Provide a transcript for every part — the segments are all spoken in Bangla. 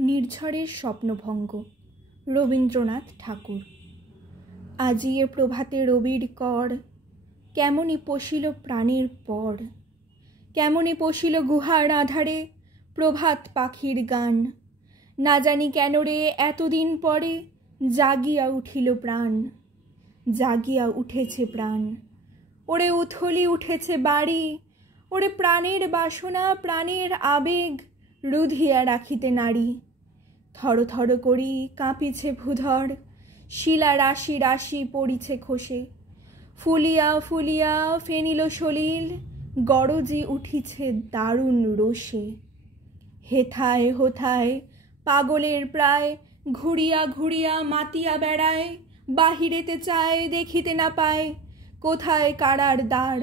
নির্ঝরের স্বপ্নভঙ্গ। রবীন্দ্রনাথ ঠাকুর। আজিয়ে প্রভাতে রবির কর, কেমনই পশিল প্রাণের পর। কেমনই পশিল গুহার আধারে প্রভাত পাখির গান। না জানি কেন রে এতদিন পরে জাগিয়া উঠিল প্রাণ। জাগিয়া উঠেছে প্রাণ। ওরে উথলি উঠেছে বাড়ি, ওরে প্রাণের বাসনা প্রাণের আবেগ রুধিয়া রাখিতে নারী। থর থর করি কাঁপিছে ভূধর, শিলা রাশি রাশি পড়িছে খসে। ফুলিয়া ফুলিয়া ফেনিল সলিল, গরজি উঠিছে দারুণ রোষে। হেথায় হোথায় পাগলের প্রায় ঘুরিয়া ঘুরিয়া মাতিয়া বেড়ায়। বাহিরেতে চায় দেখিতে না পায় কোথায় কারার দ্বার।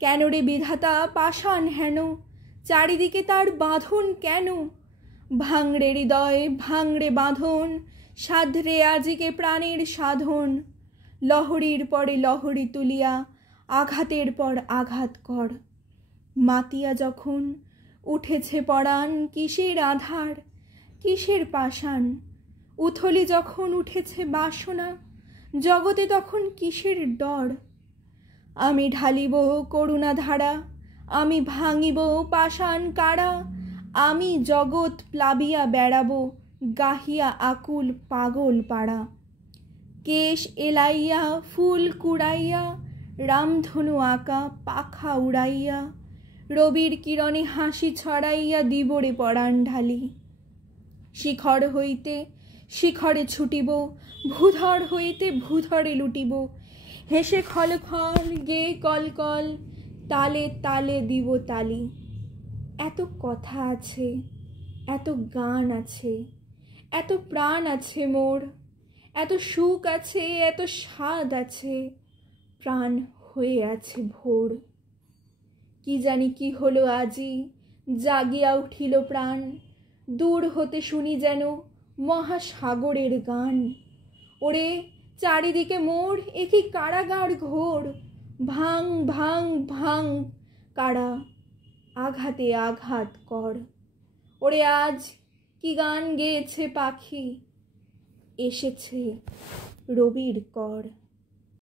কেন রে বিধাতা পাষাণ হেন, চারিদিকে তার বাঁধন কেন? ভাঙড়ে হৃদয় ভাঙড়ে বাঁধন, সাধরে আজিকে প্রাণের সাধন। লহরীর পরে লহরী তুলিয়া আঘাতের পর আঘাত কর। মাতিয়া যখন উঠেছে পরাণ, কিসের আধার কিসের পাষাণ। উথলি যখন উঠেছে বাসনা, জগতে তখন কিসের ডর। আমি ঢালিব করুণা ধারা, আমি ভাঙিব পাষাণ কারা। আমি জগৎ প্লাবিয়া বেড়াবো, গাহিয়া আকুল পাগল পাড়া। কেশ এলাইয়া ফুল কুড়াইয়া, রামধনু আঁকা পাখা উড়াইয়া। রবির কিরণে হাসি ছড়াইয়া দিবরে পরাণ ঢালি। শিখর হইতে শিখরে ছুটিব, ভূধর হইতে ভূধরে লুটিব। হেসে খল খল গেয়ে কল কল, তালে তালে দিব তালি। এত কথা আছে, এত গান আছে, এত প্রাণ আছে মোর। এত সুখ আছে, এত স্বাদ আছে, প্রাণ হয়ে আছে ভোর। কি জানি কি হলো আজি, জাগিয়া উঠিল প্রাণ। দূর হতে শুনি যেন মহাসাগরের গান। ওরে চারিদিকে মোর একই কারাগার ঘোর। ভাঙ ভাঙ ভাঙ কারা, আঘাতে আঘাত কর। ওরে আজ কি গান গেয়েছে পাখি, এসেছে রবির কর।